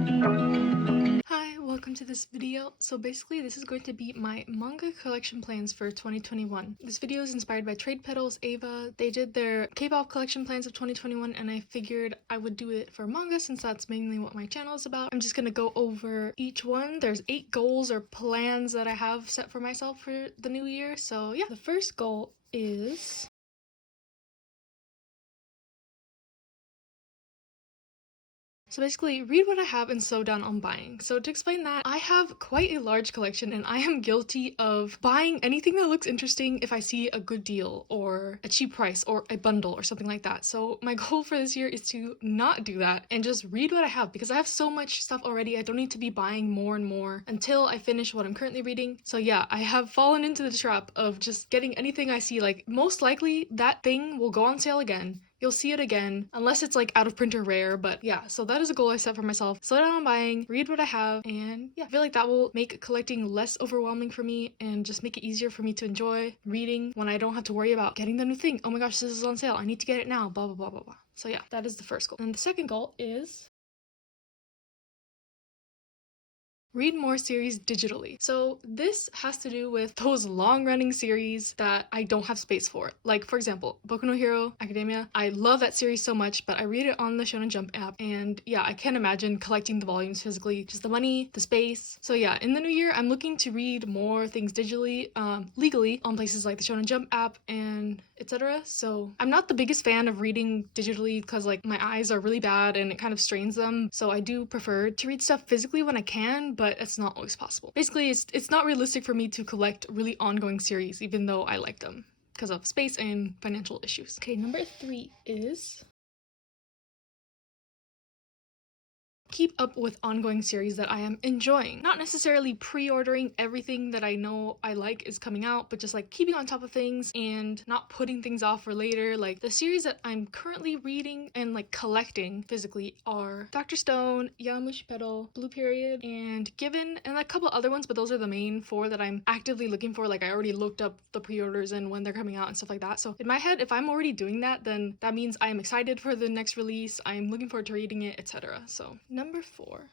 Hi, welcome to this video. So basically this is going to be my manga collection plans for 2021. This video is inspired by Trade Petals, Ava. They did their K-pop collection plans of 2021 and I figured I would do it for manga since that's mainly what my channel is about. I'm just gonna go over each one. There's 8 goals or plans that I have set for myself for the new year. So yeah, the first goal is so basically, read what I have and slow down on buying. So to explain that, I have quite a large collection and I am guilty of buying anything that looks interesting if I see a good deal or a cheap price or a bundle or something like that. So my goal for this year is to not do that and just read what I have because I have so much stuff already. I don't need to be buying more and more until I finish what I'm currently reading. So yeah, I have fallen into the trap of just getting anything I see. Like most likely that thing will go on sale again. You'll see it again, unless it's like out of print or rare, but yeah, so that is a goal I set for myself. Slow down on buying, read what I have, and yeah, I feel like that will make collecting less overwhelming for me and just make it easier for me to enjoy reading when I don't have to worry about getting the new thing. Oh my gosh, this is on sale, I need to get it now, blah blah blah blah blah. So yeah, that is the first goal. And the second goal is read more series digitally. So this has to do with those long-running series that I don't have space for. Like for example, Boku no Hero Academia. I love that series so much, but I read it on the Shonen Jump app and yeah, I can't imagine collecting the volumes physically. Just the money, the space. So yeah, in the new year, I'm looking to read more things digitally, legally on places like the Shonen Jump app and etc. So I'm not the biggest fan of reading digitally because like my eyes are really bad and it kind of strains them. So I do prefer to read stuff physically when I can, but it's not always possible. Basically, it's not realistic for me to collect really ongoing series, even though I like them because of space and financial issues. Okay, number 3 is keep up with ongoing series that I am enjoying. Not necessarily pre-ordering everything that I know I like is coming out, but just like keeping on top of things and not putting things off for later. Like the series that I'm currently reading and like collecting physically are Dr. Stone, Yamamushi Pedal, Blue Period, and Given, and a couple other ones, but those are the main 4 that I'm actively looking for. Like I already looked up the pre-orders and when they're coming out and stuff like that. So in my head, if I'm already doing that, then that means I am excited for the next release, I'm looking forward to reading it, etc. So number 4.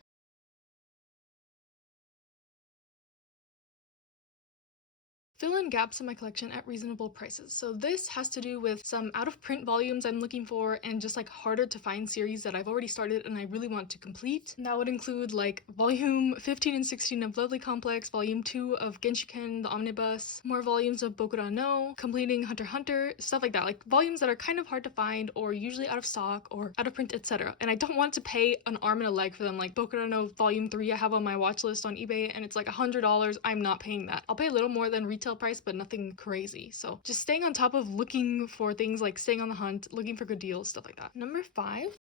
Fill in gaps in my collection at reasonable prices. So this has to do with some out of print volumes I'm looking for and just like harder to find series that I've already started and I really want to complete. And that would include like volume 15 and 16 of Lovely Complex, volume 2 of Genshiken, the Omnibus, more volumes of Boku no, completing Hunter x Hunter, stuff like that. Like volumes that are kind of hard to find or usually out of stock or out of print, etc. And I don't want to pay an arm and a leg for them. Like Boku no volume 3 I have on my watch list on eBay and it's like $100. I'm not paying that. I'll pay a little more than retail price, but nothing crazy. So just staying on top of looking for things, like staying on the hunt, looking for good deals, stuff like that. Number 5.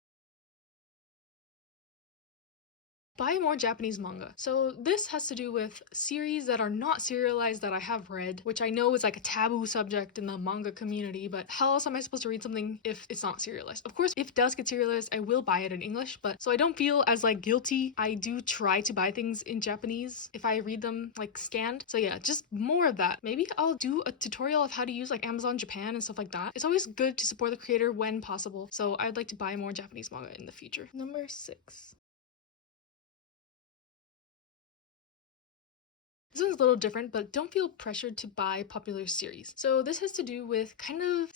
Buy more Japanese manga. So this has to do with series that are not serialized that I have read, which I know is like a taboo subject in the manga community, but how else am I supposed to read something if it's not serialized? Of course, if it does get serialized, I will buy it in English, but so I don't feel as like guilty, I do try to buy things in Japanese if I read them like scanned. So yeah, just more of that. Maybe I'll do a tutorial of how to use like Amazon Japan and stuff like that. It's always good to support the creator when possible, so I'd like to buy more Japanese manga in the future. Number 6. This one's a little different, but don't feel pressured to buy popular series. So this has to do with kind of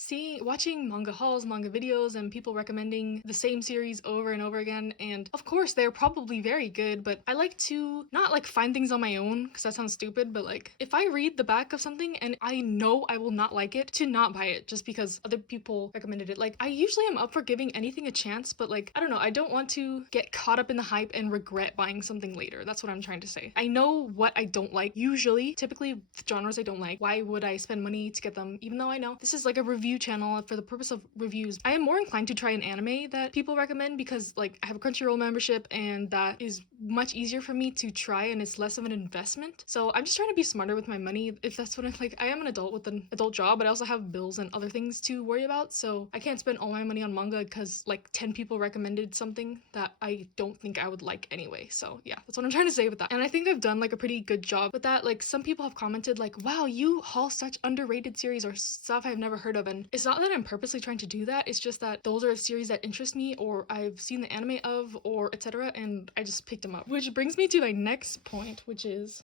watching manga hauls, manga videos, and people recommending the same series over and over again. And of course, they're probably very good, but I like to not like find things on my own, because that sounds stupid, but like if I read the back of something and I know I will not like it, to not buy it just because other people recommended it. Like I usually am up for giving anything a chance, but like, I don't know, I don't want to get caught up in the hype and regret buying something later. That's what I'm trying to say. I know what I don't like usually, typically the genres I don't like. Why would I spend money to get them, even though I know this is like a review channel for the purpose of reviews? I am more inclined to try an anime that people recommend because like I have a Crunchyroll membership and that is much easier for me to try and it's less of an investment. So I'm just trying to be smarter with my money, if that's what I'm like. I am an adult with an adult job, but I also have bills and other things to worry about, so I can't spend all my money on manga because like 10 people recommended something that I don't think I would like anyway. So yeah, that's what I'm trying to say with that. And I think I've done like a pretty good job with with that. Like some people have commented like, wow, you haul such underrated series or stuff I've never heard of, and it's not that I'm purposely trying to do that, it's just that those are series that interest me or I've seen the anime of or etc, and I just picked them up. Which brings me to my next point, which is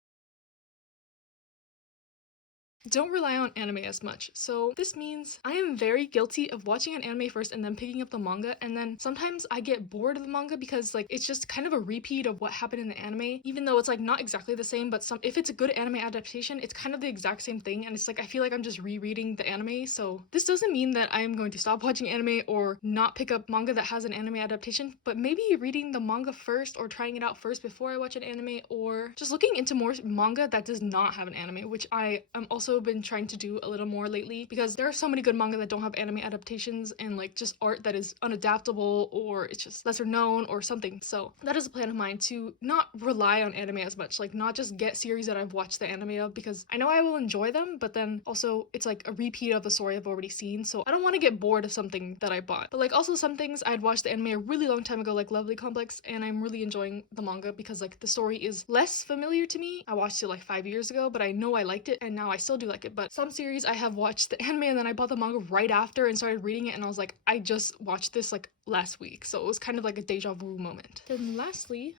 don't rely on anime as much. So this means I am very guilty of watching an anime first and then picking up the manga, and then sometimes I get bored of the manga because like it's just kind of a repeat of what happened in the anime, even though it's like not exactly the same, but if it's a good anime adaptation, it's kind of the exact same thing, and it's like I feel like I'm just rereading the anime. So this doesn't mean that I am going to stop watching anime or not pick up manga that has an anime adaptation, but maybe reading the manga first or trying it out first before I watch an anime, or just looking into more manga that does not have an anime, which I am also been trying to do a little more lately, because there are so many good manga that don't have anime adaptations and like just art that is unadaptable or it's just lesser known or something. So that is a plan of mine, to not rely on anime as much, like not just get series that I've watched the anime of, because I know I will enjoy them, but then also it's like a repeat of a story I've already seen, so I don't want to get bored of something that I bought. But like also some things I'd watched the anime a really long time ago, like Lovely Complex, and I'm really enjoying the manga because like the story is less familiar to me. I watched it like 5 years ago, but I know I liked it and now I still do like it. But some series I have watched the anime and then I bought the manga right after and started reading it, and I was like, I just watched this like last week, so it was kind of like a deja vu moment. Then lastly,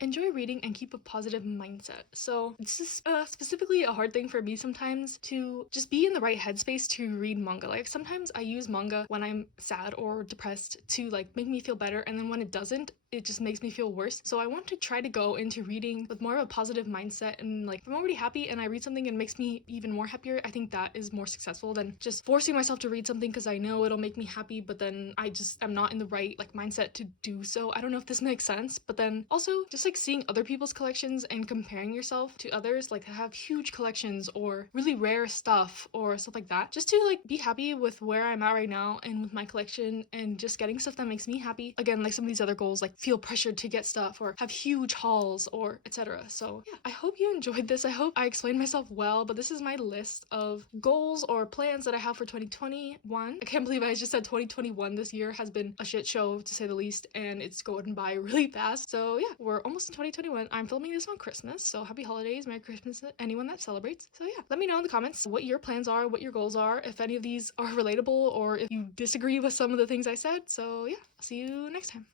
enjoy reading and keep a positive mindset. So this is specifically a hard thing for me sometimes, to just be in the right headspace to read manga. Like sometimes I use manga when I'm sad or depressed to like make me feel better, and then when it doesn't, it just makes me feel worse. So I want to try to go into reading with more of a positive mindset, and like if I'm already happy and I read something and it makes me even more happier, I think that is more successful than just forcing myself to read something because I know it'll make me happy, but then I'm not in the right like mindset to do so. I don't know if this makes sense, but then also just like seeing other people's collections and comparing yourself to others like that have huge collections or really rare stuff or stuff like that, just to like be happy with where I'm at right now and with my collection and just getting stuff that makes me happy. Again, like some of these other goals, like feel pressured to get stuff or have huge hauls or etc. So yeah, I hope you enjoyed this. I hope I explained myself well, but this is my list of goals or plans that I have for 2021. I can't believe I just said 2021. This year has been a shit show to say the least, and it's going by really fast. So yeah, we're almost in 2021. I'm filming this on Christmas, so happy holidays, Merry Christmas to anyone that celebrates. So yeah, let me know in the comments what your plans are, what your goals are, if any of these are relatable or if you disagree with some of the things I said. So yeah, I'll see you next time.